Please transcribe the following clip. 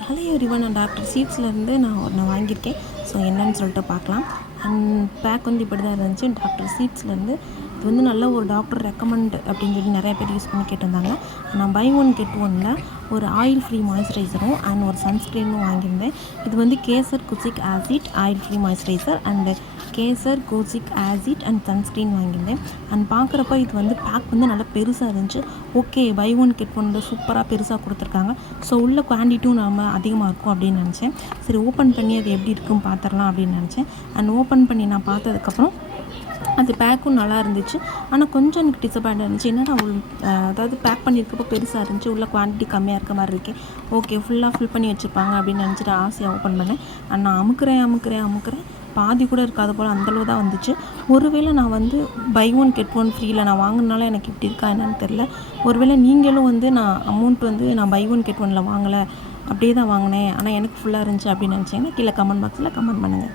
Hello everyone நான் doctor சீட்ஸ்லேருந்து நான் ஒன்று வாங்கியிருக்கேன். ஸோ என்னன்னு சொல்லிட்டு பார்க்கலாம். அண்ட் பேக் வந்து இப்படி தான் இருந்துச்சு டாக்டர் சீட்ஸ்லேருந்து இது வந்து நல்ல ஒரு டாக்டர் ரெக்கமெண்ட் அப்படின்னு சொல்லி நிறைய பேர் யூஸ் பண்ணி கேட்டிருந்தாங்க. நான் பை ஒன் கெட் ஒனில் ஒரு ஆயில் ஃப்ரீ மாய்ஸ்சரைசரும் அண்ட் ஒரு சன்ஸ்க்ரீனும் வாங்கியிருந்தேன். இது வந்து Kesar kojic acid oil free moisturiser and Kesar kojic acid and sunscreen வாங்கியிருந்தேன். அண்ட் பார்க்குறப்ப இது வந்து பேக் வந்து நல்லா பெருசாக இருந்துச்சு. Okay buy one get one சூப்பராக பெருசாக கொடுத்துருக்காங்க. ஸோ உள்ள குவான்டிட்டியும் நம்ம அதிகமாக இருக்கும் அப்படின்னு நினச்சேன். சரி ஓப்பன் பண்ணி அது எப்படி இருக்குன்னு பார்த்துடலாம் அப்படின்னு நினச்சேன். அண்ட் ஓப்பன் பண்ணி நான் பார்த்ததுக்கப்புறம் அது பேக்கும் நல்லா இருந்துச்சு ஆனால் கொஞ்சம் எனக்கு டிசப்பாயிண்ட் இருந்துச்சு என்னடா உள் அதாவது பேக் பண்ணியிருக்கப்போ பெருசாக இருந்துச்சு. உள்ள குவான்டிட்டி கம்மியாக இருக்க மாதிரி இருக்கேன் ஓகே ஃபுல்லாக ஃபில் பண்ணி வச்சுருப்பாங்க அப்படின்னு நினச்சிட்டு ஆசையாக ஓப்பன் பண்ணேன். நான் அமுக்குறேன் அமுக்குறேன் அமுக்குறேன். பாதி கூட இருக்காத போல் அந்தளவு தான் வந்துச்சு. ஒருவேளை நான் வந்து பை ஒன் கெட் ஒன் ஃப்ரீயில் நான் வாங்கினால எனக்கு இப்படி இருக்கா என்னன்னு தெரில ஒருவேளை நீங்களும் வந்து நான் அமௌண்ட் வந்து நான் பை ஒன் கெட் ஒனில் வாங்கலை. அப்படியே தான் வாங்கினேன். ஆனால் எனக்கு ஃபுல்லாக இருந்துச்சு அப்படின்னு நினச்சிங்கன்னா கீழே கமெண்ட் பாக்ஸில் கமெண்ட் பண்ணுங்கள்